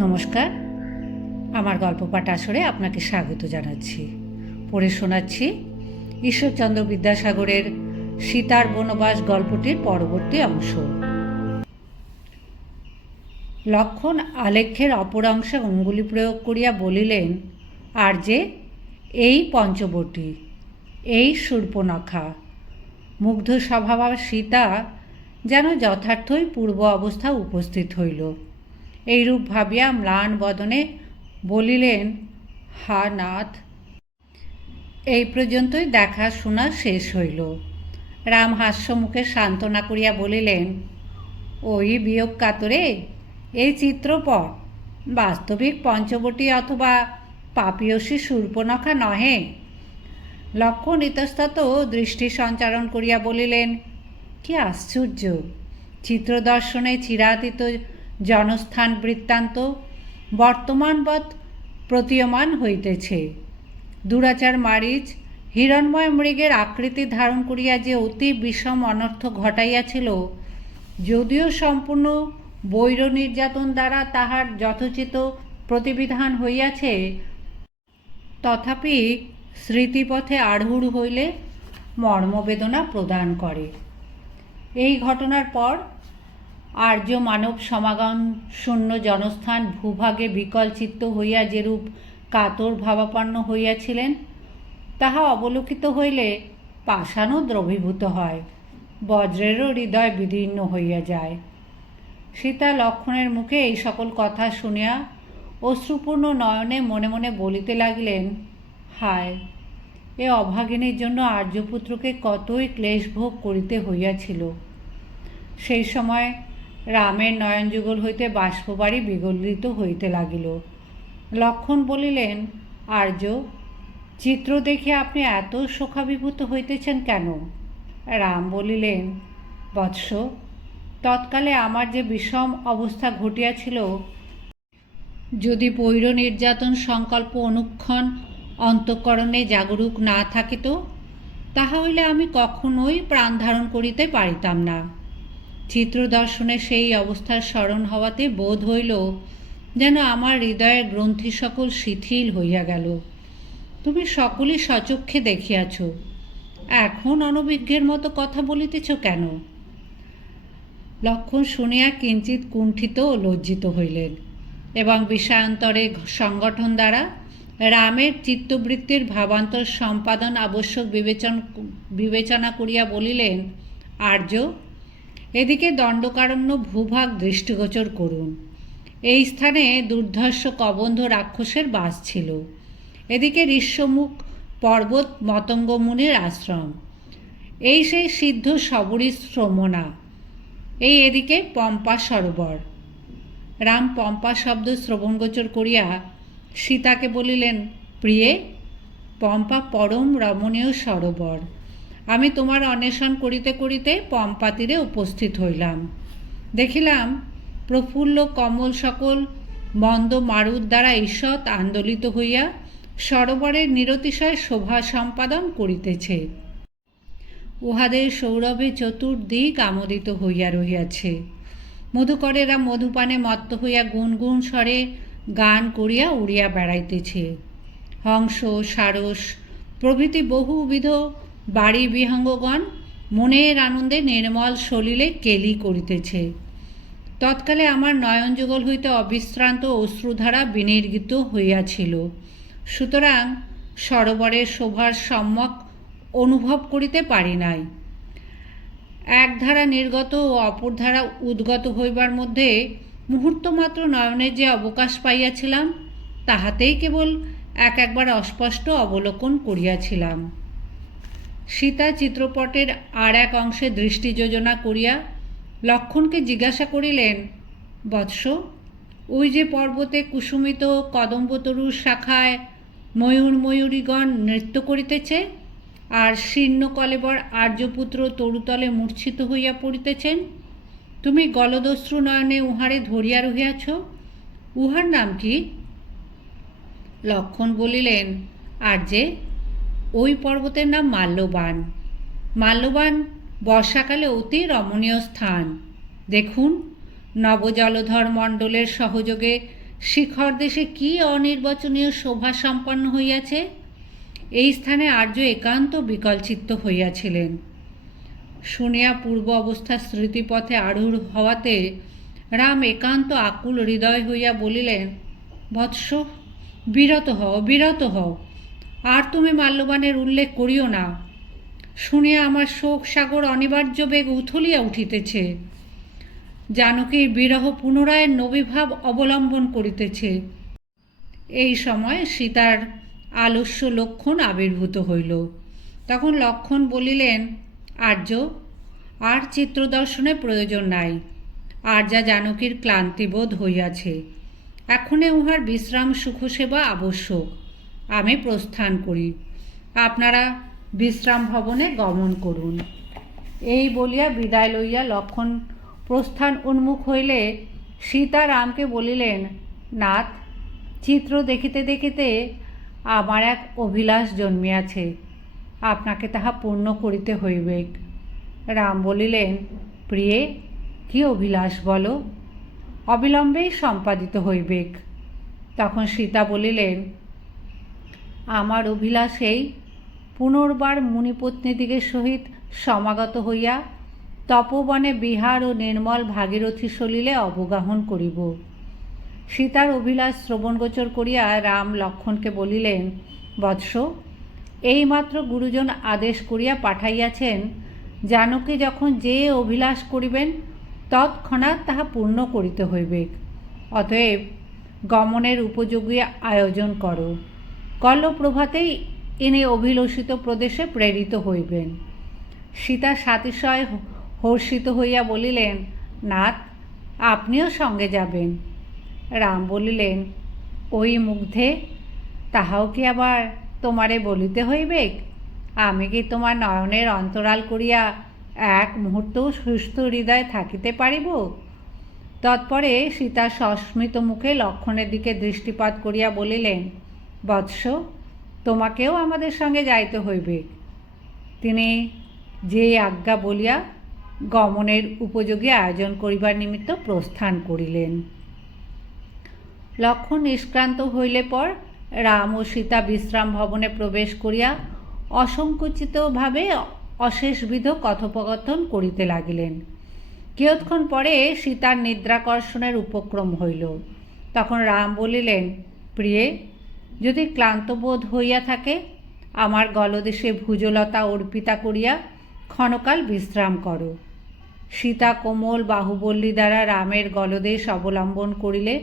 নমস্কার। আমার গল্প পাঠ আসরে আপনাকে স্বাগত জানাচ্ছি। পড়ে শোনাচ্ছি ঈশ্বরচন্দ্র বিদ্যাসাগরের সীতার বনবাস গল্পটির পরবর্তী অংশ। লক্ষণ আলেখ্যের অপর অংশে অঙ্গুলি প্রয়োগ করিয়া বলিলেন, আর যে, এই পঞ্চবটী, এই শূর্পনখা মুগ্ধ স্বভাবা সীতা যেন যথার্থই পূর্ব অবস্থা উপস্থিত হইল। এইরূপ ভাবিয়া ম্লান বদনে বলিলেন, হা নাথ, এই পর্যন্তই দেখা শোনা শেষ হইল। রাম হাস্যমুখে সান্ত্বনা করিয়া বলিলেন, ওই বিয়োগ কাতরে এই চিত্রপট বাস্তবিক পঞ্চবটী অথবা পাপিয়সী শূর্পনখা নহে। লক্ষণ ইতস্তত দৃষ্টি সঞ্চারণ করিয়া বলিলেন, কি আশ্চর্য! চিত্রদর্শনে চিরাতীত জনস্থান বৃত্তান্ত বর্তমানবৎ প্রতীয়মান হইতেছে। দুরাচার মারিচ, হিরণময় মৃগের আকৃতি ধারণ করিয়া যে অতি বিষম অনর্থ ঘটাইয়াছিল, যদিও সম্পূর্ণ বৈর নির্যাতন দ্বারা তাহার যথোচিত প্রতিবিধান হইয়াছে, তথাপি স্মৃতিপথে আড়হুড় হইলে মর্মবেদনা প্রদান করে। এই ঘটনার পর আর্য মানব সমাগম শূন্য জনস্থান ভূভাগে বিকল চিত্ত হইয়া যেরূপ কাতর ভাবাপন্ন হইয়াছিলেন, তাহা অবলোকিত হইলে পাষাণও দ্রবীভূত হয়, বজ্রেরও হৃদয় বিদীর্ণ হইয়া যায়। সীতা লক্ষণের মুখে এই সকল কথা শুনিয়া অশ্রুপূর্ণ নয়নে মনে মনে বলিতে লাগিলেন, হায়, এ অভাগিনীর জন্য আর্যপুত্রকে কতই ক্লেশ ভোগ করিতে হইয়াছিল। সেই সময় রামের নয়নযুগল হইতে বাষ্পবাড়ি বিগলিত হইতে লাগিল। লক্ষণ বলিলেন, আর্য, চিত্র দেখে আপনি এত শোকাভিভূত হইতেছেন কেন? রাম বলিলেন, বৎস, তৎকালে আমার যে বিষম অবস্থা ঘটিয়াছিল, যদি পৈর নির্যাতন সংকল্প অনুক্ষণ অন্তঃকরণে জাগরুক না থাকিত, তাহা হইলে আমি কখনোই প্রাণ ধারণ করিতে পারিতাম না। চিত্রদর্শনে সেই অবস্থার স্মরণ হওয়াতে বোধ হইল যেন আমার হৃদয়ের গ্রন্থি সকল শিথিল হইয়া গেল। তুমি সকলই সচক্ষে দেখিয়াছ। এখন অনভিজ্ঞের মতো কথা বলিতেছ কেন? লক্ষণ শুনিয়া কিঞ্চিত কুণ্ঠিত ও লজ্জিত হইলেন এবং বিষয়ান্তরে সংগঠন দ্বারা রামের চিত্তবৃত্তির ভাবান্তর সম্পাদন আবশ্যক বিবেচন বিবেচনা করিয়া বলিলেন, আর্য এদিকে দণ্ডকারণ্য ভূভাগ দৃষ্টিগোচর করুন। এই স্থানে দুর্ধর্ষ কবন্ধ রাক্ষসের বাস ছিল। এদিকে ঋষ্যমুখ পর্বত মতঙ্গমুনির আশ্রম। এই সেই সিদ্ধ সবরী শ্রমণা। এই এদিকে পম্পা সরোবর। রাম পম্পা শব্দ শ্রবণগোচর করিয়া সীতাকে বলিলেন, প্রিয়ে, পম্পা পরম রমণীয় সরোবর। আমি তোমার অন্বেষণ করিতে করিতে পম্পা তীরে উপস্থিত হইলাম। দেখিলাম প্রফুল্ল কমল সকল মন্দ মারুদ দ্বারা ঈষৎ আন্দোলিত হইয়া সরোবরের নিরতিশয় শোভা সম্পাদন করিতেছে। উহাদের সৌরভে চতুর্দিক আমোদিত হইয়া রহিয়াছে। মধুকরেরা মধুপানে মত্ত হইয়া গুনগুন স্বরে গান করিয়া উড়িয়া বেড়াইতেছে। হংস, সারস প্রভৃতি বহুবিধ বাড়ি বিহাঙ্গগণ মনের আনন্দে নির্মল সলিলে কেলি করিতেছে। তৎকালে আমার নয়নযুগল হইতে অবিশ্রান্ত অশ্রুধারা বিনির্গিত হইয়াছিল। সুতরাং সরোবরের শোভার সম্যক অনুভব করিতে পারি নাই। এক ধারা নির্গত ও অপর ধারা উদ্গত হইবার মধ্যে মুহূর্তমাত্র নয়নের যে অবকাশ পাইয়াছিলাম, তাহাতেই কেবল এক একবার অস্পষ্ট অবলোকন করিয়াছিলাম। সীতা চিত্রপটের আর এক অংশে দৃষ্টি যোজনা করিয়া লক্ষণকে জিজ্ঞাসা করিলেন, বৎস, ওই যে পর্বতে কুসুমিত কদম্বতরুর শাখায় ময়ূর ময়ূরীগণ নৃত্য করিতেছে, আর শীর্ণ কলেবর আর্যপুত্র তরুতলে মূর্ছিত হইয়া পড়িতেছেন, তুমি গলদস্রু নয়নে উহারে ধরিয়া রহিয়াছ, উহার নাম কি? লক্ষণ বলিলেন, আর যে ওই পর্বতের নাম মাল্যবান। মাল্যবান বর্ষাকালে অতি রমণীয় স্থান। দেখুন, নবজলধর মণ্ডলের সহযোগে শিখর দেশে কি অনির্বাচনীয় শোভা সম্পন্ন হইয়াছে? এই স্থানে আর্য একান্ত বিকলচিত্ত হইয়াছিলেন। শুনিয়া পূর্ব অবস্থার স্মৃতিপথে আরূঢ় হওয়াতে রাম একান্ত আকুল হৃদয় হইয়া বলিলেন, বৎস, বিরত হও বিরত হও। আর তুমি মাল্যবানের উল্লেখ করিও না। শুনিয়া আমার শোক সাগর অনিবার্য বেগ উথলিয়া উঠিতেছে। জানকীর বিরহ পুনরায় নবীভাব অবলম্বন করিতেছে। এই সময় সীতার আলস্য লক্ষণ আবির্ভূত হইল। তখন লক্ষণ বলিলেন, আর্য, আর চিত্রদর্শনের প্রয়োজন নাই। আর যা জানকীর ক্লান্তিবোধ হইয়াছে, এখনে উহার বিশ্রাম সুখসেবা আবশ্যক। আমি প্রস্থান করি। আপনারা বিশ্রাম ভবনে গমন করুন। এই বলিয়া বিদায় লইয়া লক্ষণ প্রস্থান উন্মুখ হইলে সীতা রামকে বলিলেন, নাথ, চিত্র দেখিতে দেখিতে আমার এক অভিলাষ জন্মিয়াছে। আপনাকে তাহা পূর্ণ করিতে হইবে। রাম বলিলেন, প্রিয়ে, কি অভিলাষ বলো? অবিলম্বেই সম্পাদিত হইবেক। তখন সীতা বলিলেন আমার অভিলাষ এই পুনর্বার মুনিপত্নীদিগের সহিত সমাগত হইয়া তপবনে বিহার ও নির্মল ভাগীরথী সলিলে অবগাহন করিব। সীতার অভিলাষ শ্রবণগোচর করিয়া রাম লক্ষণকে বলিলেন, বৎস, এইমাত্র গুরুজন আদেশ করিয়া পাঠাইয়াছেন, জানকী যখন যে অভিলাষ করিবেন, তৎক্ষণাৎ তাহা পূর্ণ করিতে হইবে। অতএব গমনের উপযোগী আয়োজন করো। কল্লপ্রভাতেই ইনি অভিলষিত প্রদেশে প্রেরিত হইবেন। সীতা সাতিশয় হর্ষিত হইয়া বলিলেন, নাথ, আপনিও সঙ্গে যাবেন। রাম বলিলেন, ওই মুগ্ধে, তাহাও কি আবার তোমারে বলিতে হইবে? আমি কি তোমার নয়নের অন্তরাল করিয়া এক মুহূর্তও সুস্থ হৃদয় থাকিতে পারিব? তৎপরে সীতা সস্মিত মুখে লক্ষণের দিকে দৃষ্টিপাত করিয়া বলিলেন বৎস, তোমাকেও আমাদের সঙ্গে যাইতে হইবে। তিনি যে আজ্ঞা বলিয়া গমনের উপযোগী আয়োজন করিবার নিমিত্ত প্রস্থান করিলেন। লক্ষণ নিষ্ক্রান্ত হইলে পর রাম ও সীতা বিশ্রাম ভবনে প্রবেশ করিয়া অসংকুচিতভাবে অশেষবিধ কথোপকথন করিতে লাগিলেন। কিয়ৎক্ষণ পরে সীতার নিদ্রাকর্ষণের উপক্রম হইল। তখন রাম বলিলেন, প্রিয়ে যদি ক্লান্তবোধ হইয়া থাকে, আমার গলদেশে ভুজলতা অর্পিতা করিয়া ক্ষণকাল বিশ্রাম করো। সীতা কোমল বাহুবল্লী দ্বারা রামের গলদেশ অবলম্বন করিলে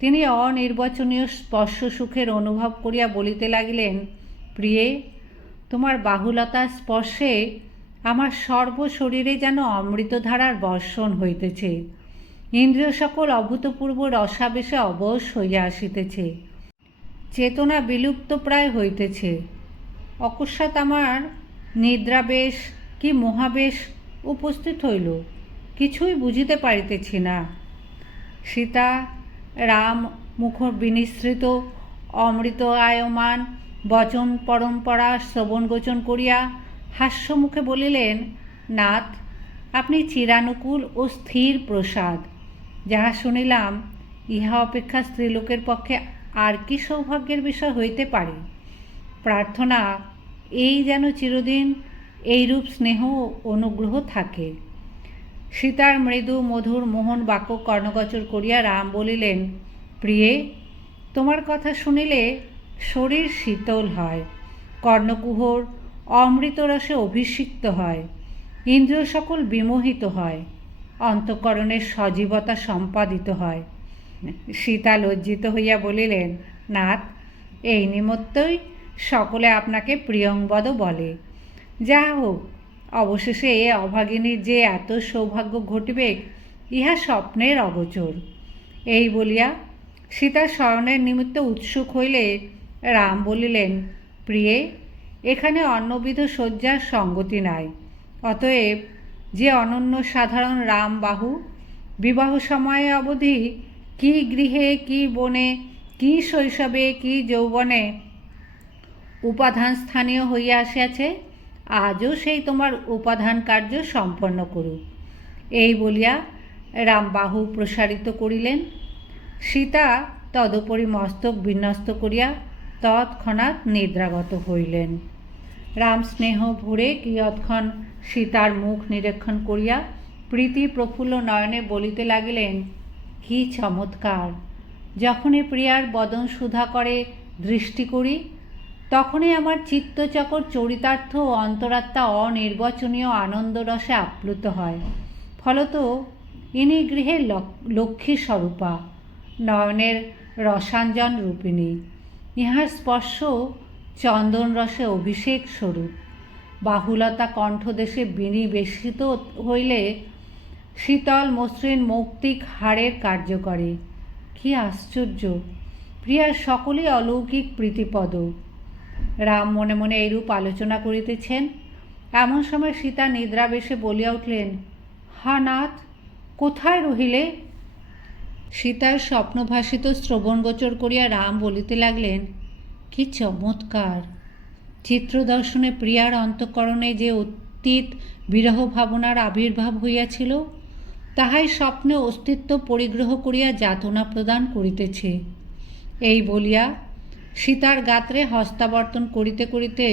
তিনি অনির্বচনীয় স্পর্শ সুখের অনুভব করিয়া বলিতে লাগিলেন, প্রিয়ে, তোমার বাহুলতার স্পর্শে আমার সর্বশরীরে যেন অমৃতধারার বর্ষণ হইতেছে। ইন্দ্রিয় সকল অভূতপূর্ব রসাবেশে অবশ হইয়া আসিতেছে। চেতনা বিলুপ্ত প্রায় হইতেছে। অকস্মাৎ আমার নিদ্রাবেশ কি মহাবেশ উপস্থিত হইল, কিছুই বুঝিতে পারিতেছি না। সীতা, রাম মুখ বিনিসৃত, অমৃত আয়মান, বচন পরম্পরা শ্রবণ গোচন করিয়া হাস্যমুখে বলিলেন, নাথ, আপনি চিরানুকূল ও স্থির প্রসাদ। যাহা শুনিলাম, ইহা অপেক্ষা স্ত্রীলোকের পক্ষে আর কি সৌভাগ্যের বিষয় হইতে পারে? প্রার্থনা, এই যেন চিরদিন এইরূপ স্নেহ অনুগ্রহ থাকে। সীতার মৃদু মধুর মোহন বাক্য কর্ণগচর করিয়া রাম বলিলেন, প্রিয়ে, তোমার কথা শুনিলে শরীর শীতল হয়, কর্ণকুহর অমৃত রসে অভিষিক্ত হয় ইন্দ্রিয় সকল বিমোহিত হয় অন্তঃকরণের সজীবতা সম্পাদিত হয়। সীতা লজ্জিত হইয়া বলিলেন, নাথ, এই নিমত্তই সকলে আপনাকে প্রিয়ংবদ বলে। যাহা হোক, অবশেষে এ অভাগিনীর যে এত সৌভাগ্য ঘটিবে, ইহা স্বপ্নের অগোচর এই বলিয়া সীতা স্মরণের নিমিত্ত উৎসুক হইলে রাম বলিলেন, প্রিয়ে, এখানে অন্যবিধ শয্যার সঙ্গতি নাই। অতএব যে অনন্য সাধারণ রাম বাহু বিবাহ সময়ে অবধি কি গৃহে, কি বনে, কি শৈশবে, কি যৌবনে? উপাধান স্থানীয় হইয়া আসিয়াছে, আজও সেই তোমার উপাধান কার্য সম্পন্ন করুক এই বলিয়া রামবাহু প্রসারিত করিলেন। সীতা তদুপরি মস্তক বিন্যস্ত করিয়া তৎক্ষণাৎ নিদ্রাগত হইলেন। রাম স্নেহ ভরে কিয়ৎক্ষণ সীতার মুখ নিরীক্ষণ করিয়া প্রীতি প্রফুল্ল নয়নে বলিতে লাগিলেন কি চমৎকার। যখনই প্রিয়ার বদন সুধা করে দৃষ্টি করি, তখনই আমার চিত্তচকর চরিতার্থ ও অন্তরাত্মা অনির্বচনীয় আনন্দরসে আপ্লুত হয়। ফলত ইনি গৃহের লক- লক্ষ্মী স্বরূপা, নয়নের রসাঞ্জন রূপিণী। ইহার স্পর্শ চন্দন রসে অভিষেক স্বরূপ। বাহুলতা কণ্ঠদেশে বিনিবেশিত হইলে শীতল, মসৃণ, মৌক্তিক হাড়ের কার্য করে কি আশ্চর্য! প্রিয়ার সকলেই অলৌকিক প্রীতিপদ। রাম মনে মনে এইরূপ আলোচনা করিতেছেন। এমন সময় সীতা নিদ্রাবেশে বলিয়া উঠলেন, হা নাথ, কোথায় রহিলে? সীতার স্বপ্নভাসিত শ্রবণগোচর করিয়া রাম বলিতে লাগলেন, কি চমৎকার! চিত্রদর্শনে প্রিয়ার অন্তঃকরণে যে অতীত বিরহ ভাবনার আবির্ভাব হইয়াছিল তাহাই স্বপ্নে অস্তিত্ব পরিগ্রহ করিয়া যাতনা প্রদান করিতেছে। এই বলিয়া সীতার গাত্রে হস্তাবর্তন করিতে করিতে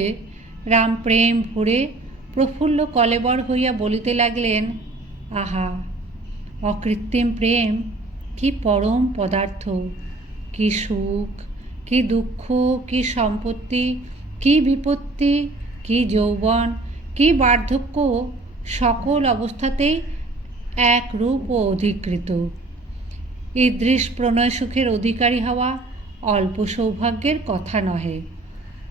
রাম প্রেম ভরে প্রফুল্ল কলেবর হইয়া বলিতে লাগলেন, আহা, অকৃত্রিম প্রেম, কি পরম পদার্থ, কি সুখ, কি দুঃখ, কি সম্পত্তি, কি বিপত্তি, কি যৌবন, কি বার্ধক্য, সকল অবস্থাতেই এক রূপ ও অধিকৃত। ইদৃশ প্রণয় সুখের অধিকারী হওয়া অল্প সৌভাগ্যের কথা নহে।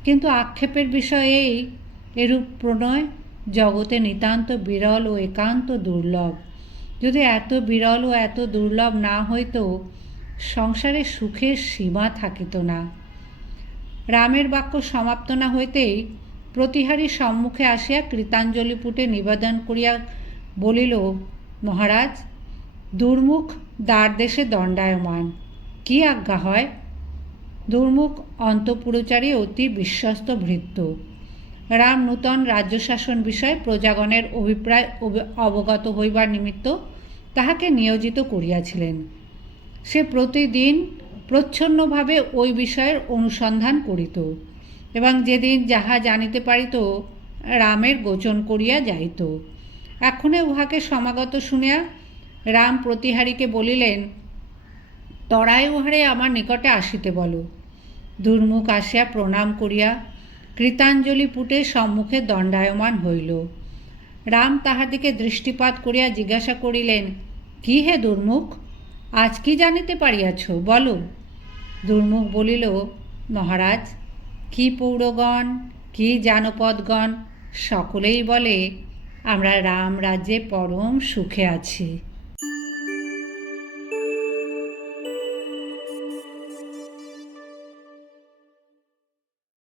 কিন্তু আক্ষেপের বিষয় এই, এরূপ প্রণয় জগতে নিতান্ত বিরল ও একান্ত দুর্লভ। যদি এত বিরল ও এত দুর্লভ না হইত, সংসারে সুখের সীমা থাকিত না। রামের বাক্য সমাপ্ত না হইতেই প্রতিহারী সম্মুখে আসিয়া কৃতাঞ্জলি পুটে নিবেদন করিয়া বলিল মহারাজ, দুর্মুখ দ্বার দেশে দণ্ডায়মান। কি আজ্ঞা হয়? দুর্মুখ অন্তপুরচারী অতি বিশ্বস্ত ভৃত্য। রাম নূতন রাজ্য শাসন বিষয়ে প্রজাগণের অভিপ্রায় অব- অবগত হইবার নিমিত্ত তাহাকে নিয়োজিত করিয়াছিলেন। সে প্রতিদিন প্রচ্ছন্নভাবে ওই বিষয়ের অনুসন্ধান করিত এবং যেদিন যাহা জানিতে পারিত, রামের গোচন করিয়া যাইত। এখনে উহাকে সমাগত শুনিয়া রাম প্রতিহারীকে বলিলেন তরাই উহারে আমার নিকটে আসিতে বলো। দুর্মুখ আসিয়া প্রণাম করিয়া কৃতাঞ্জলি পুটে সম্মুখে দণ্ডায়মান হইল। রাম তাহার দিকে দৃষ্টিপাত করিয়া জিজ্ঞাসা করিলেন, কি হে দুর্মুখ? আজ কি জানিতে পারিয়াছ? বলো। দুর্মুখ বলিল, মহারাজ, কি পৌরগণ, কি জানপদগণ, সকলেই বলে আমরা রাম রাজ্যে পরম সুখে আছি।